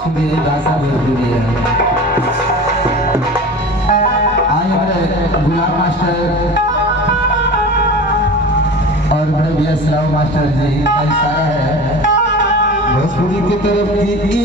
भाषा भोजपुरी है। आज हमारे गुलाम मास्टर और बड़े भैया सलाम मास्टर जी का इशारा है भोजपुरी की तरफ की